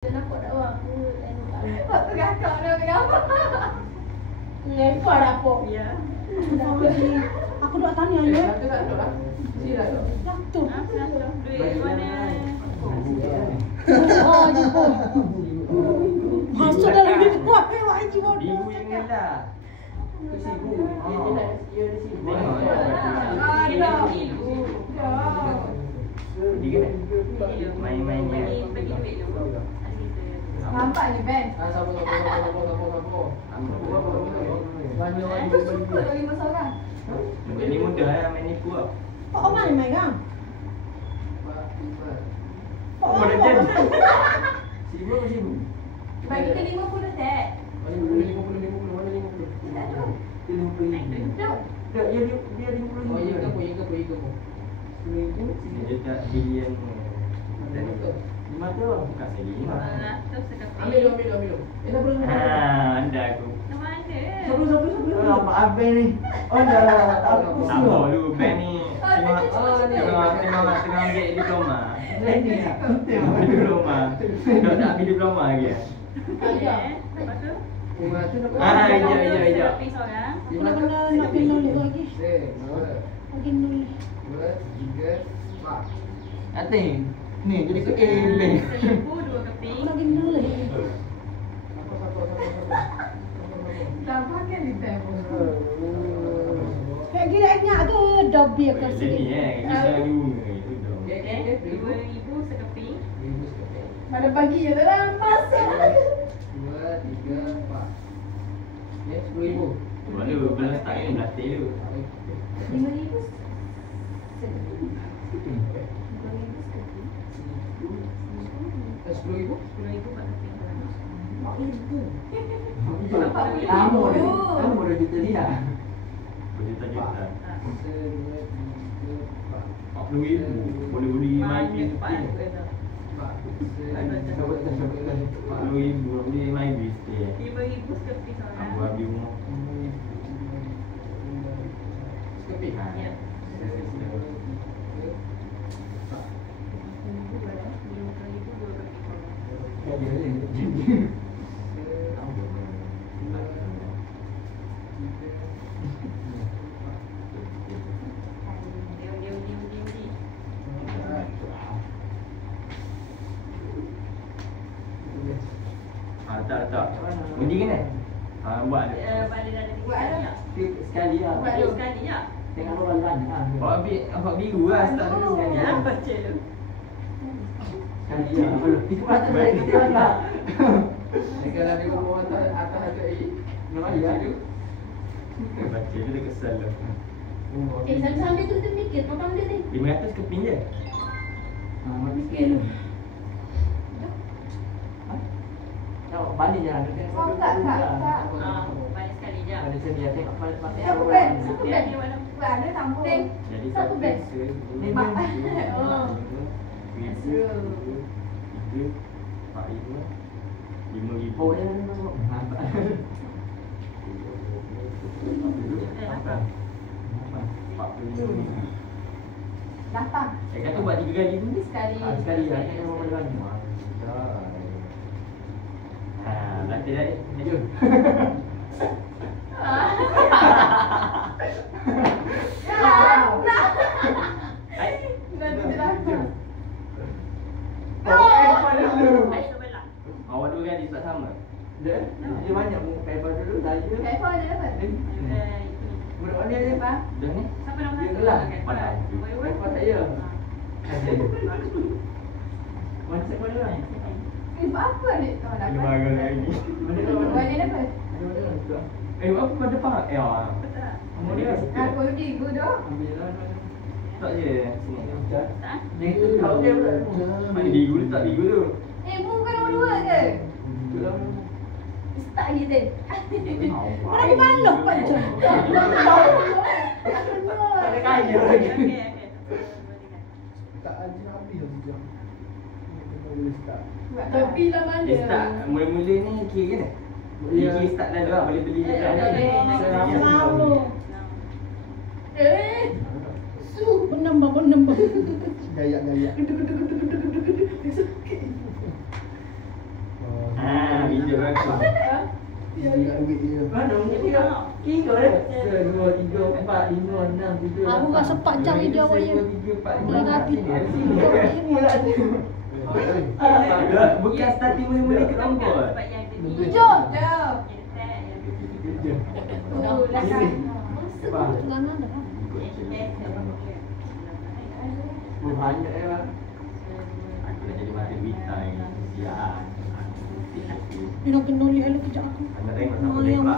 Nampak tak awak aku Waktu kakak dah berapa? Lempar dah apa? Ya. Aku nak tanya ya. Satu tak ada lah. Sini tak ada. Satu. Duit mana? Oh, jemput. Masuk dalam bilik buat wah jiwa. Ibu yang ngelah. Tu sibu. Dia nak dia ada sibu. Main-main je. Bagi duit dulu. Nampak ni Ben. Sabar. Cukup 5 seorang. Benda ni mudah lah main nipu lah. Kok orang main kan? Kok Oh, orang dah jadi. Sibu ke sibu? Bagi ke 50 set. Mana 50 mana 50? Tak tahu. Dia 50. Tahu. Tak, dia 50. Oh, ya ke apa? Seminggu Dia je tak bilion. dan itu. 5 tu. Bukan sekali. Ambil dulu. Dah perlu. Anda aku. Siapa? Apa abang ni? Oh, dah tahu. Sama dulu band ni. Tengah ambil diploma. Ni. Ambil diploma. Tak ambil diploma lagi. Ya. Rumah tu nak. Ya. Nak kena nak pergi nulis lagi. Dua, Lagi nulis. tiga, empat. Ating. Ni jadi ke A. Aku lagi nulis. Tak pakai ni Ben. Kayak gila ingat tu dobi ke Jadi sini. kita bunga itu dong. Mana bagi je dalam masa. 2, 3, 4. Ya, 10,000. Buat dulu belum start ni melatih dulu. 5,000. 10,000. Lama dah juta dia. Berjuta-juta. 1, 2, 3, 4. 40,000 boleh beli main bis. 40,000 beli main bis. Aku habis rumah. Sekeping. Ya. Tak. Undi kan? Buat ada. Sekali lah. Tengok orang lain. Awak biru lah start dulu sekali. Sekali lah. Itu patut saya kata lah. Kalau dia orang atas ada air. Memang dia ada. Baca je dia kesal lah. Sambil tu kita mikir kau pandai ni. 500 keping je. Mikir lu. Balik je lah. Oh, tak. Balik sedia tengok balik. Siapa Ben? Ada tampung. Jadi Satu beg. Ni Mak. Oh. 5,000. Oh, ya. Nampak. Datang. Saya kata buat 3 kali tu. Sekali. Sekali lah. Tengok orang lain. Latih dah. Jom. Awak 2 kali tak sama. Dia banyak muka paper dulu. Saya. Paper dia dapat. Budak mana dia? Dah ni. Dia gelap. Paper saya. Mana mana lah? Apa ni? Kau dapat. Dia marah lagi. Mana Kau dia dapat. Apa pada faham? Aku pergi gudang. Ambil lah. Tak je sini. Dia itu kau dia pula. Mana biru letak biru tu. Mu kan nombor 2 ke? Start kita. Mana di mana pancen? Ada kaya lagi. Tak aja habis dah sejam. Boleh start. Tapi lah mana? Dia start mula-mula ni kira kan? Kira start dah lah boleh beli je kan? Malu. Menambah. Gayak-gayak. aku. Dia duit dia. Mana kira? Kira dah. 1, 2, 3, 4, 5, 6, 7. Aku rasa 4 jam video aku dia. Boleh rapi. Bukan starting mula-mula ke nombor. Sebab yang dia ni. Jom. Jom. Belakang. Selana dah. Banyak lah. Aku dah jadi mata bitai. Siaan. Dia nak kena lihat lu kejap aku. Anda tengok siapa boleh pula.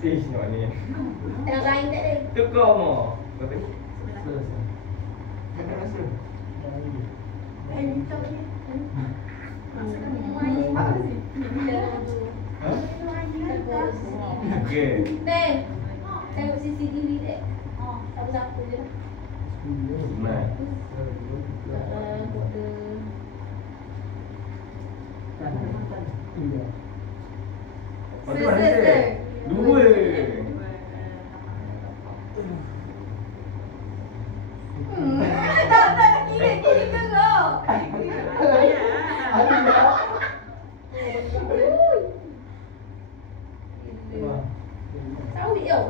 Tengok ni. Yang lain tak ada. Tukar mo. Berapa ni? Ada rasa. Okey. Ten. Tengok CCTV dek. Siapa-siapa je lah. Mana? Oh, tu mana dia? 2. Tak nak kira ke kau. Sawit tau.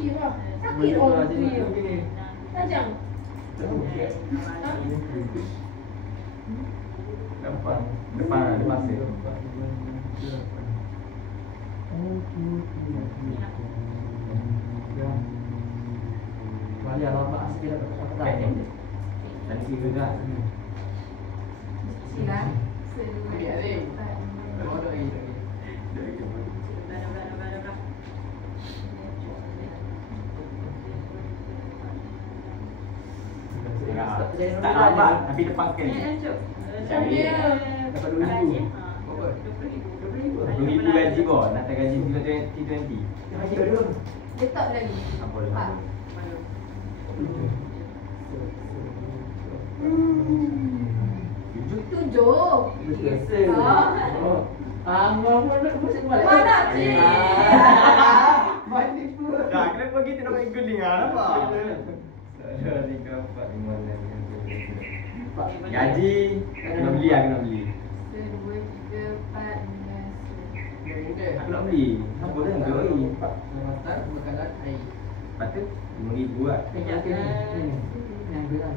Iya. Sakit orang tu ya. Tajam. Depan pasir. Balik alamak sikit dah tak Okey. Tadi kira dah. Sila. Tak lambat tapi depan kan. Dapat 2,000. 20,000 gaji kau. Nak tak gaji T20. Haji ada dulu. Dia tak lagi. Apa dah? Tujuh. Biasa. Oh. Angah pun nak pusing balik. Mana, Cik? Mandi pun. Dah, kenapa kita nak main guling ah? Nampak? Ada 3, 4, 5, 6. Gaji kena beli ah, kena beli. 1, 2, 3, 4, 5, 6. Aku nak beli. Apa dah enggak lagi? Pendapatan bekalan air. Patut 5,000 ah. Yang yang bilang.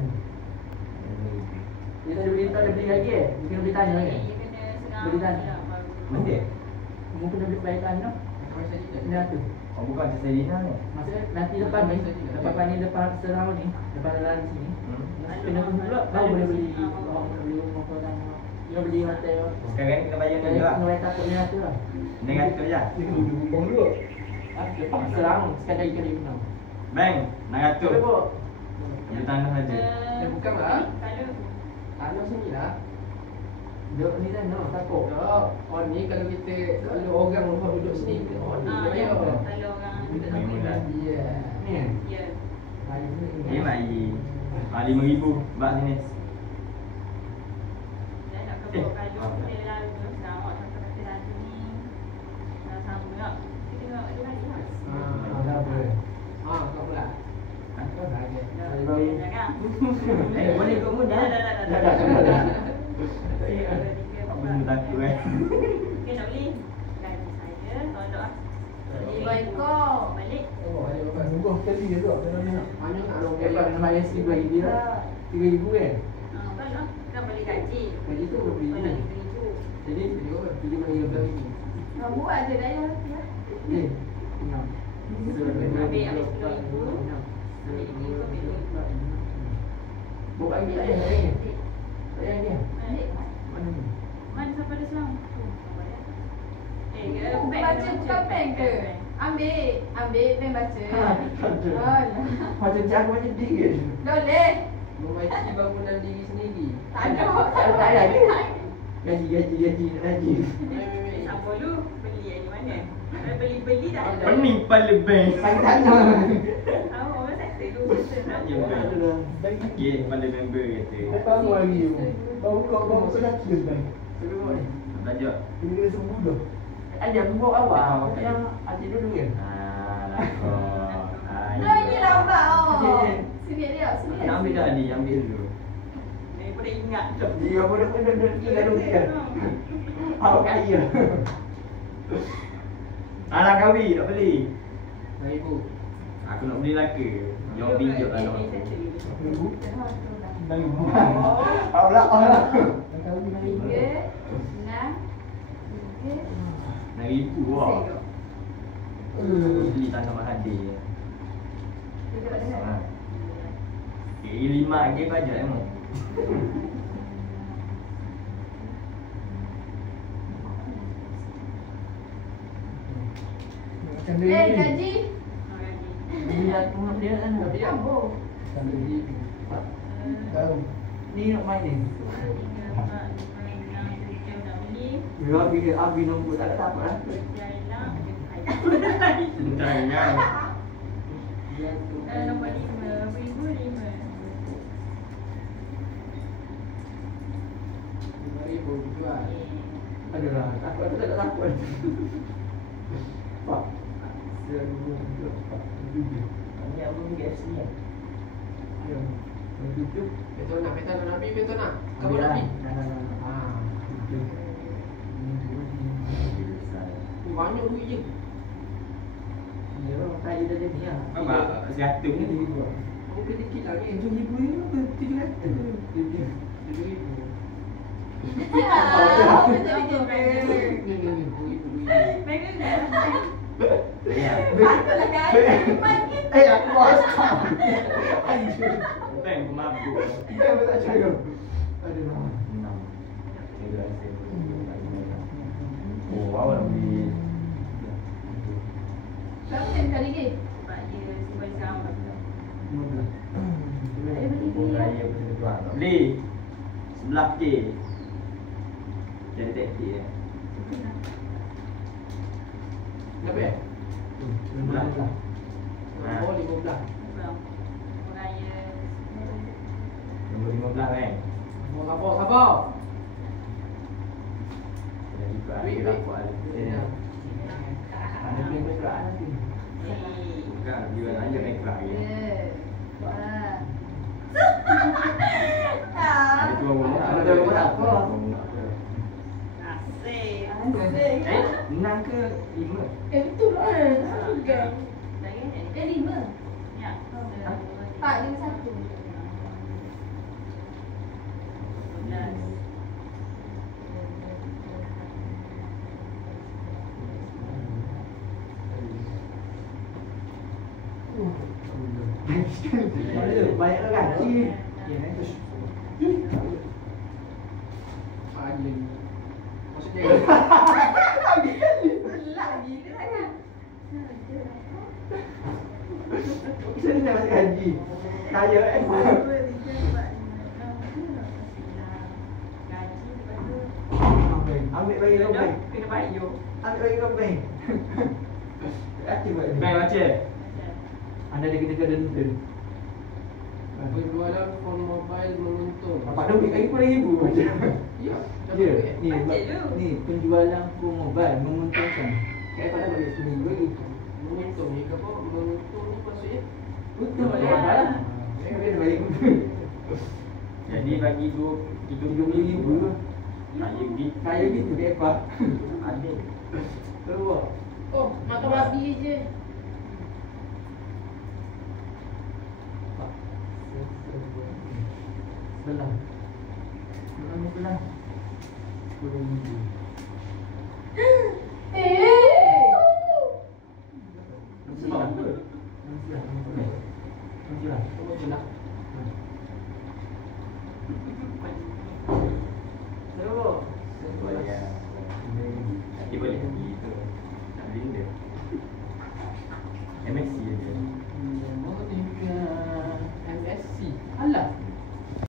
Dia tak beli, tak ada beli lagi eh? Mungkin beli tanya lagi. Beli tanya. Mana? Mungkin dia beli bayar tanya. Ini tu. Oh, bukan Selina ni. Maksudnya nanti depan ni, depan ni depan serau ni, depan jalan sini. Kena pula, kau boleh beli, kau boleh beli rumah kau dan dia beli hotel. Sekarang ni kena bayar ni juga. Kena bayar takut ni tu lah. Dengan tu je. Dia kena duduk bumbung dulu. Depan serau, sekadar ikan dia kenal. Bang, 600. Boleh Beli tanah saja. Bukan lah. Tanah sini lah. Duduk ni kan, no, takut. Oh ni kalau kita kalau orang rumah duduk sini kita oh ni bayar. Ya. Ni kan? Ni mai. 5,000 bak sini. Dah boleh. Kau pula. Boleh kau muda. Dah. Apa benda takut eh. Okay, nak beli gaji saya, tolong ah. Baik kau. Balik. Oh, ada bapak. Tunggu sekali je tu. Mana nak long Lepas nak bayar RM1,000 lagi dia lah. RM3,000 kan? Tolong. Kan balik gaji. Gaji tu berapa ribu? Tolong RM3,000. Jadi video video bagi 12,000. Kau buat je dah yang nanti lah. Eh, tengok. Ambil RM10,000. Buat lagi tak ada lagi. Tak ada lagi. Balik. Mana ni? Mana siapa ada selang? Buku baca bukan pen ke? Ambil pen baca. Oh, Macam cara macam tinggi. boleh. Membaiki bangunan diri sendiri. Tak ada. Tak ada lagi. Gaji. Apa lu? Beli yang mana? Beli dah ada. Pening kepala bang. Pakai tanah. Tahu orang sektor lu. Ya bang. Okey, kepala member kata. Tak tahu lagi. Baru kau kaki ke sebenarnya. Dulu ni. Belajar. Kena sembuh dah. Ada buku awal yang hati dulu kan. Lagi lambat oh. Sini dia, sini. Nak ambil dah ni, ambil dulu. Daripada ingat. Dia boleh gila dulu dia. Awak kaya. Alah kahwin, tak beli. RM1,000. Aku nak beli laka. Jauh pinjok lah nak aku. Allah. Tiga, enam, tiga, RM6,000 wah. Beli tanah Mahathir. tiga dah. RM5 lagi bajet emang. Gaji. Ni aku nak dia kan. Tapi apa? Ni nak main ni. Ya, abi nombor tak ada apa lah. Jangan. Nombor 5, RM5,005. RM5,000 jual. Adalah, aku tak takut. Pak. Saya dulu ni apa ni KFC ni? Ya. Tutup. Betul nak Nabi, betul nak. Kamu Ambil lah. Nabi. Ah. Tutup. Banyak duit je. Ya, kaya dah jadi lah. Apa? Segatung ni. Kamu sedikit lagi. RM7,000 ni apa? RM700. RM7,000. Ah, jadi gila. Ni, duit. Ya. Patutlah gaji pagi. Aku masak. Anjir. Bang, aku mabuk. Aku tak cakap. Aduh. 6. Oh, awak nak beli. Berapa yang kali ni? Sebab dia sebuah sama. Beli. Sebelah K. Jadi tak K. Berapa ya? Sebelah. Oh, 15. Raya. Nombor 15 kan? Sabar. Jadi kau Wait. ada apa ada. Ada beli mesra nanti. Bukan, dia aja naik kelas ya. Ada dua rumah. Ada rumah apa? Asyik. Enam ke 5? Betul lah. Tiga. Lagi ni? 5. Ya. 4 dengan 1. Banyak gaji. Lagi. Maksudnya Lagi ke sangat? Saya nak masuk gaji. Kaya ambil bagi lembang. Kena bayar. Ambil bagi lembang. Baik macam. Anda ada kena denda. penjualan phone mobile menguntung. Apa duit lagi pun RM1,000 macam. Ya, Ya, ni Macam tu. ni penjualan phone mobile menguntungkan. Kayak pada balik seminggu lagi. Menguntung ni apa? Menguntung ni maksudnya? Betul Ya. lah. Saya kena balik jadi bagi RM30,000 kaya gitu. Kaya gitu ke apa? Ada. Keluar. Oh, makan babi je. Belah. Belah. RM10,000. Sebab apa? Nanti lah. Apa belah? Nanti boleh.